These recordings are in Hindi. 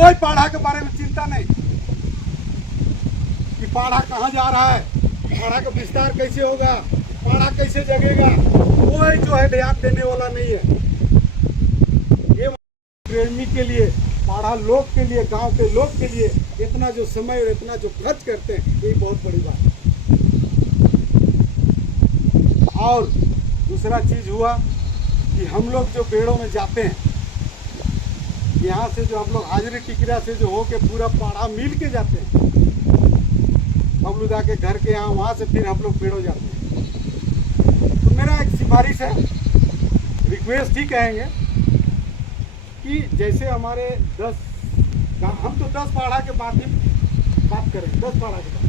कोई पाड़ा के बारे में चिंता नहीं कि पाड़ा कहाँ जा रहा है, पाड़ा का विस्तार कैसे होगा, पाड़ा कैसे जगेगा, कोई जो है ध्यान देने वाला नहीं है। ये प्रेमी के लिए, पाड़ा लोग के लिए, गांव के लोग के लिए इतना जो समय और इतना जो खर्च करते हैं, ये बहुत बड़ी बात है। और दूसरा चीज हुआ कि हम लोग जो पेड़ों में जाते हैं, यहाँ से जो हम लोग हाजरी टिकरा से जो होके पूरा पाड़ा मिल के जाते हैं बबलूदा के घर के यहाँ, वहाँ से फिर हम लोग पेड़ों जाते हैं। तो मेरा एक सिफारिश है, रिक्वेस्ट ही कहेंगे कि जैसे हमारे 10 हम तो 10 पाड़ा के बाद ही बात करेंगे, 10 पाड़ा के बाद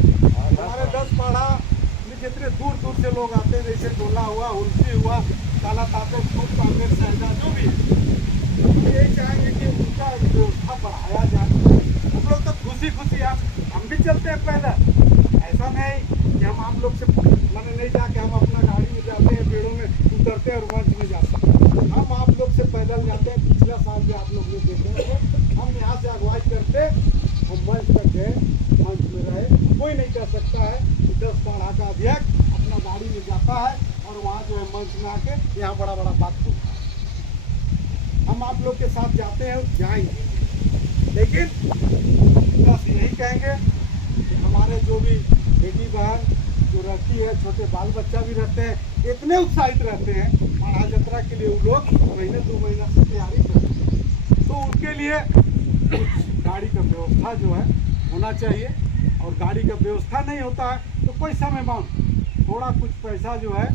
हमारे 10 पाड़ा में जितने दूर दूर से लोग आते हैं, जैसे डोला हुआ, हुलसी हुआ, काला ताते, कांग्रेस शहजा जो भी है, हम यही चाहेंगे कि उनका व्यवस्था बढ़ाया जाए। हम लोग तो खुशी खुशी हम भी चलते हैं पैदल, ऐसा नहीं कि हम आप लोग से मैंने नहीं जाके हम अपना गाड़ी में जाते हैं, पेड़ों में उतरते हैं और मंच में जाते हैं। हम आप लोग से पैदल जाते हैं। पिछला साल भी आप लोग ने देखे थे, हम यहाँ से अगुवाई करते और मंच तक गए, मंच में रहे। कोई नहीं कह सकता है कि 10 पाड़ा का अध्यक्ष अपना गाड़ी में जाता है और वहाँ जो है मंच में आके यहाँ बड़ा बड़ा बात बोलता है। हम आप लोग के साथ जाते हैं, जाएंगे, लेकिन बस यही कहेंगे कि हमारे जो भी बेटी बहन जो रहती है, छोटे बाल बच्चा भी रहते हैं, इतने उत्साहित रहते हैं पाड़ा यात्रा के लिए, वो लोग महीने 2 महीना से तैयारी करते हैं। तो उनके लिए कुछ गाड़ी का व्यवस्था जो है होना चाहिए, और गाड़ी का व्यवस्था नहीं होता है तो कोई समय बांध थोड़ा कुछ पैसा जो है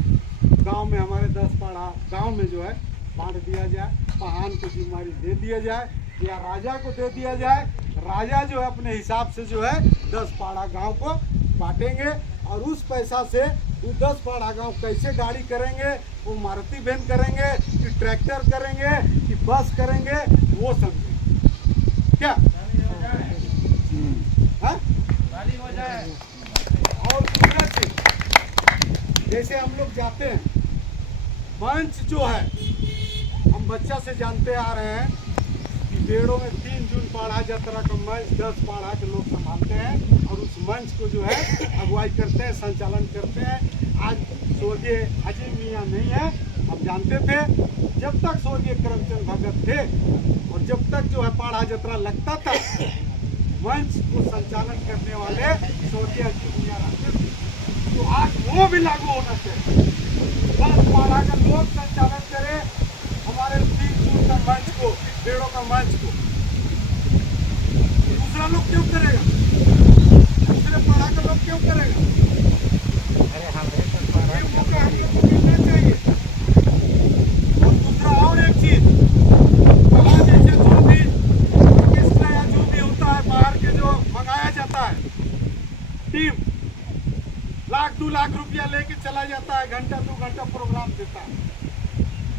गांव में, हमारे 10 पाड़ा गांव में जो है बांट दिया जाए, पहान को जिम्मेदारी दे दिया जाए या राजा को दे दिया जाए। राजा जो है अपने हिसाब से जो है 10 पाड़ा गांव को बांटेंगे, और उस पैसा से वो 10 पाड़ा गांव कैसे गाड़ी करेंगे, वो मारुति वैन करेंगे कि ट्रैक्टर करेंगे कि बस करेंगे, वो समझेंगे क्या। और दूसरा चीज, जैसे हम लोग जाते हैं, मंच जो है हम बच्चा से जानते आ रहे हैं कि पेड़ों में 3 जून पाड़ा यात्रा का मंच 10 पाड़ा के लोग संभालते हैं और उस मंच को जो है अगुवाई करते हैं, संचालन करते हैं। आज स्वर्गीय हाजी मियाँ नहीं है, हम जानते थे जब तक स्वर्गीय करमचंद भगत थे और जब तक जो है पाड़ा यात्रा लगता था, मंच को संचालन करने वाले स्वर्गीय हाजी मियाँ रहते थे। तो आज वो भी लागू होना चाहिए, 10 पाड़ा का लोग संचालन करे हमारे 3 जून का मंच को, पेड़ों का मंच को। दूसरा लोग क्यों करेगा, दूसरे पाड़ा का लोग क्यों करेगा? ये मौका हम लोग को मिलना चाहिए। और दूसरा और एक चीज, जैसे जो भी ऑर्केस्ट्रा या जो भी होता है बाहर के जो मंगाया जाता है, टीम 1-2 लाख रुपया लेके चला जाता है, घंटा 2 घंटा प्रोग्राम देता है।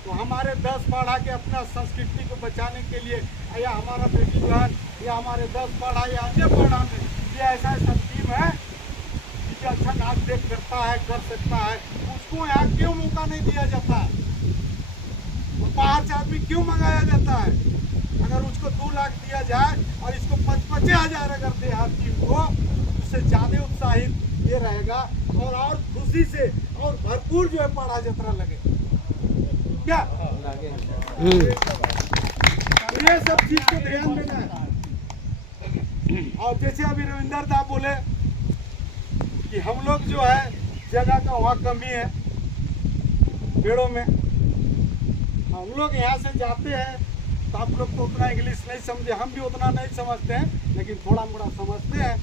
तो हमारे 10 पाड़ा के अपना संस्कृति को बचाने के लिए, या हमारा बेटी बहन या हमारे 10 पाड़ा या अन्य पाड़ा में ये ऐसा टीम है कि अच्छा नाच देख करता है, कर सकता है, उसको यहाँ क्यों मौका नहीं दिया जाता है? तो बाहर से आदमी क्यों मंगाया जाता है? अगर उसको 2 लाख दिया जाए और इसको 55 हजार अगर दे हर टीम को, उससे ज़्यादा उत्साहित ये रहेगा और खुशी से और भरपूर जो है पाड़ा यात्रा लगे क्या। ये सब चीज को ध्यान देना है। और जैसे अभी रविंदर दा बोले कि हम लोग जो है जगह का वहाँ कमी है पेड़ों में, हम लोग यहाँ से जाते हैं तो आप लोग तो उतना इंग्लिश नहीं समझे, हम भी उतना नहीं समझते हैं, लेकिन थोड़ा मोड़ा समझते हैं।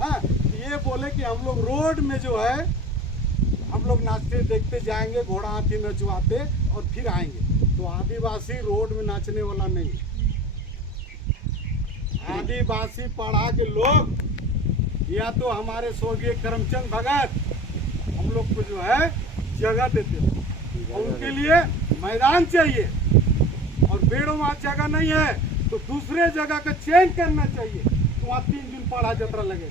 हाँ, ये बोले कि हम लोग रोड में जो है हम लोग नाचते देखते जाएंगे, घोड़ा हाथी नचवाते और फिर आएंगे। तो आदिवासी रोड में नाचने वाला नहीं, आदिवासी पाड़ा के लोग या तो हमारे स्वर्गीय करमचंद भगत हम लोग को जो है जगह देते थे, और उनके लिए मैदान चाहिए, और पेड़ों वहाँ जगह नहीं है तो दूसरे जगह का चेंज करना चाहिए। तो वहाँ 3 जून पाड़ा यात्रा लगे,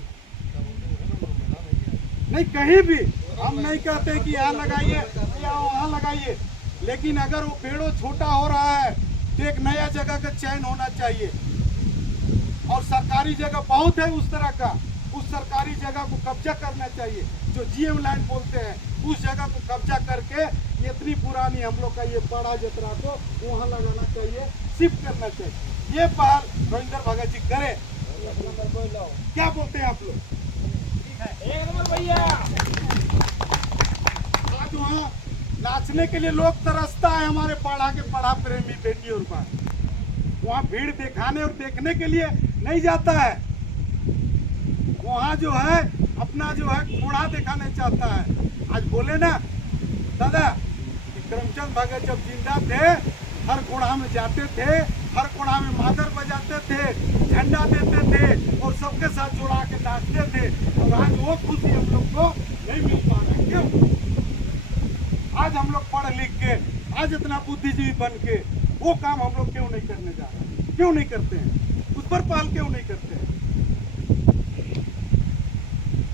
नहीं कहीं भी हम नहीं कहते कि यहाँ लगाइए या वहाँ लगाइए, लेकिन अगर वो पेड़ों छोटा हो रहा है तो एक नया जगह का चयन होना चाहिए। और सरकारी जगह बहुत है उस तरह का, उस सरकारी जगह को कब्जा करना चाहिए। जो जीएम लाइन बोलते हैं उस जगह को कब्जा करके ये इतनी पुरानी हम लोग का ये पाड़ा जतरा को वहाँ लगाना चाहिए, शिफ्ट करना चाहिए। ये पहल रविंद्र भगत जी करे। क्या बोलते हैं आप लोग? एक नंबर भैया। आज वहाँ नाचने के लिए लोग तरसता है, हमारे पाड़ा के पाड़ा प्रेमी बेटी और माँ वहाँ भीड़ दिखाने और देखने के लिए नहीं जाता है। वहाँ जो है अपना जो है घोड़ा दिखाने चाहता है। आज बोले ना दादा कि करमचंद भगत जब जिंदा थे हर घोड़ा में जाते थे, हर घोड़ा में मादर बजाते थे, झंडा देते थे और सबके साथ जुड़ा के नाचते थे। और आज वो खुशी हम लोग को नहीं मिल पा रहा है। क्यों? आज हम लोग पढ़ लिख के, आज इतना बुद्धिजीवी बन के वो काम हम लोग क्यों नहीं करने जा रहे हैं? क्यों नहीं करते हैं? उस पर पहल क्यों नहीं करते हैं?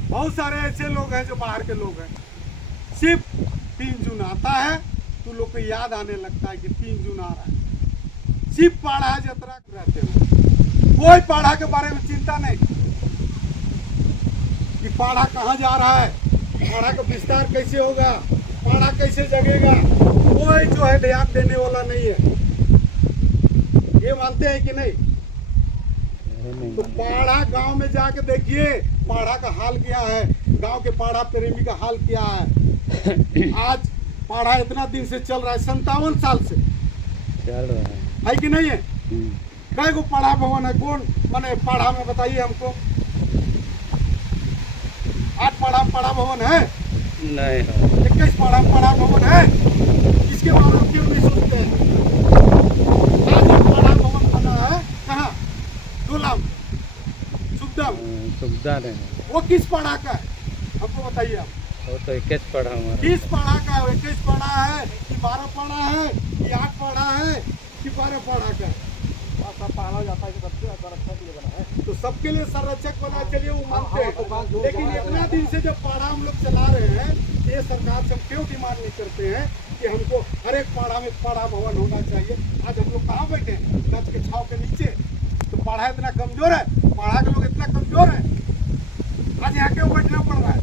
बहुत सारे ऐसे लोग हैं जो बाहर के लोग हैं, सिर्फ 3 जून आता है तो लोग को याद आने लगता है कि 3 जून आ रहा है। सिर्फ पाड़ा जतरा रहते हो, कोई पाड़ा के बारे में चिंता नहीं कि पाड़ा कहाँ जा रहा है, पाड़ा का विस्तार कैसे होगा, पाड़ा कैसे जगेगा, कोई जो है ध्यान देने वाला नहीं है। ये मानते हैं कि नहीं? तो पाड़ा गांव में जाके देखिए पाड़ा का हाल क्या है, गांव के पाड़ा प्रेमी का हाल क्या है। आज पाड़ा इतना दिन से चल रहा है, 57 साल से चल रहा है कि नहीं है? कई को पाड़ा भवन है? कौन माने पाड़ा में बताइए हमको। 8 पाड़ा भवन है? नहीं है। 21 पाड़ा भवन है? इसके बारे में क्यों नहीं सोचते हैं? आज पाड़ा भवन बना है कहाँ? डोलाम, सुविधा नहीं। वो किस पाड़ा का है हमको बताइए आप। वो तो 21 पढ़ा हमारा। 20 पाड़ा का है? 21 पाड़ा है कि 12 पाड़ा है कि 8 पाड़ा है कि 12 पाड़ा का है? पाड़ा जाता है तो सबके लिए संरक्षक बना, चलिए वो मानते हैं। लेकिन इतना दिन से जब पाड़ा हम लोग चला रहे हैं, ये सरकार से हम क्यों डिमांड नहीं करते हैं कि हमको हर एक पाड़ा में पाड़ा भवन होना चाहिए? आज हम लोग कहाँ बैठे हैं? गज के छाव के नीचे। तो पाड़ा इतना कमजोर है, पाड़ा के लोग इतना कमजोर है, आज यहाँ क्यों बैठना पड़ रहा है?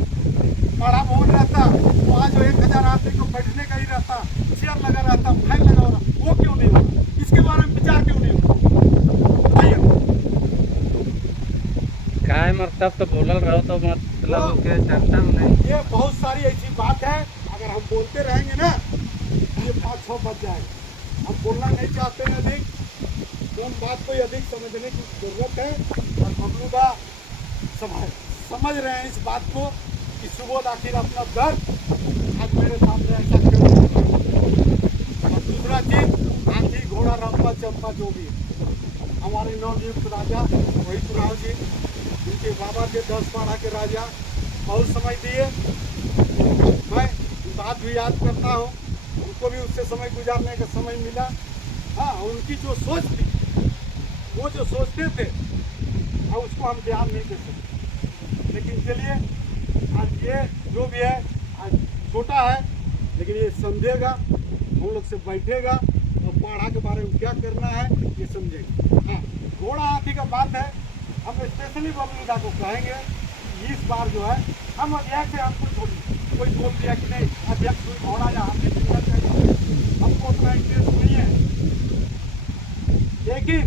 पाड़ा भवन रहता वहाँ जो 1000 आदमी को बैठने का ही रहता, चेयर लगा रहता, फाइल लगा हो रहा, वो क्यों नहीं होगा? इसके बारे में विचार क्यों नहीं होगा? काय मतलब तो बोलल रहो तो मतलब के चर्चा में नहीं। ये बहुत सारी ऐसी बात है, अगर हम बोलते रहेंगे ना ये 5-6 बज जाएगा। हम बोलना नहीं चाहते हैं अधिक, तो उन बात को अधिक समझने की जरूरत है। और हम लोग समझ रहे हैं इस बात को कि सुबोध आखिर अपना दर्द आज मेरे सामने ऐसा क्यों है। और दूसरा चीज, हाथी घोड़ा रंपा चंपा जो भी है, हमारे नवनियुक्त राजा वही पुराव जी, उनके बाबा के 10 पाड़ा के राजा बहुत समय दिए। मैं बात भी याद करता हूँ, उनको भी उससे समय गुजारने का समय मिला। हाँ, उनकी जो सोच थी, वो जो सोचते थे और उसको हम ध्यान नहीं दे सकते। लेकिन चलिए, आज ये जो भी है आज छोटा है, लेकिन ये समझेगा, हम लोग से बैठेगा और पाड़ा के बारे में क्या करना है ये समझेगा। हाँ, घोड़ा हाथी का बात है, हम स्पेशली बबलूदा को कहेंगे कि इस बार जो है हम अध्यक्ष से हमको कोई बोल दिया कि नहीं अध्यक्ष कोई घोड़ा या हाथी चिन्ह चाहिए, हमको उतना इंटरेस्ट नहीं है। लेकिन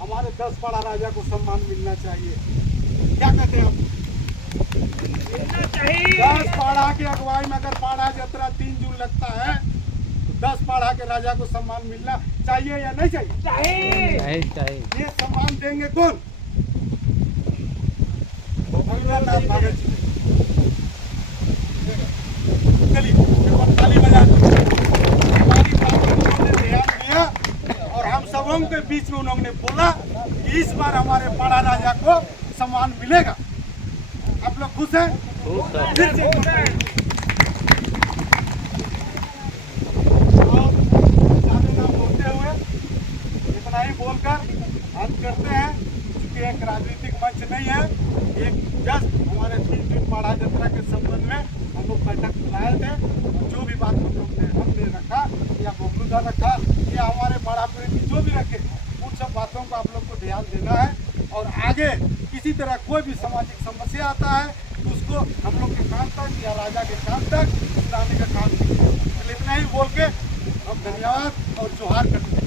हमारे 10 पाड़ा राजा को सम्मान मिलना चाहिए। क्या कहते हैं आप? मिलना चाहिए। 10 पाड़ा की अगुवाई में अगर पाड़ा यात्रा 3 जून लगता है तो 10 पाड़ा के राजा को सम्मान मिलना चाहिए या नहीं चाहिए? चाहिए। ये सम्मान देंगे कौन? रविंद्रनाथ भगत जी। चलिए ताली बजा दो। हमारी बात को उन्होंने ध्यान दिया और हम सबों के बीच में उन्होंने बोला कि इस बार हमारे पाड़ा राजा को सम्मान मिलेगा। आप लोग खुश हैं? फिर से और ज्यादा ना बोलते हुए इतना ही बोलकर अंत करते हैं। क्योंकि एक राजनीतिक मंच नहीं है, एक जस्ट हमारे 3 दिन पाड़ा यात्रा के संबंध में हम लोग बैठक बुलाए थे। जो भी बात हम लोग ने हमने रखा या बबलूदा रखा या हमारे पाड़ा प्रेमी जो भी रखे, उन सब बातों का आप लोग को ध्यान देना है और आगे किसी तरह कोई भी सामाजिक समस्या आता है तो उसको हम लोग के कान तक या राजा के कान तक लाने का काम कीजिए। इतना ही बोल के हम धन्यवाद और जोहार करते हैं।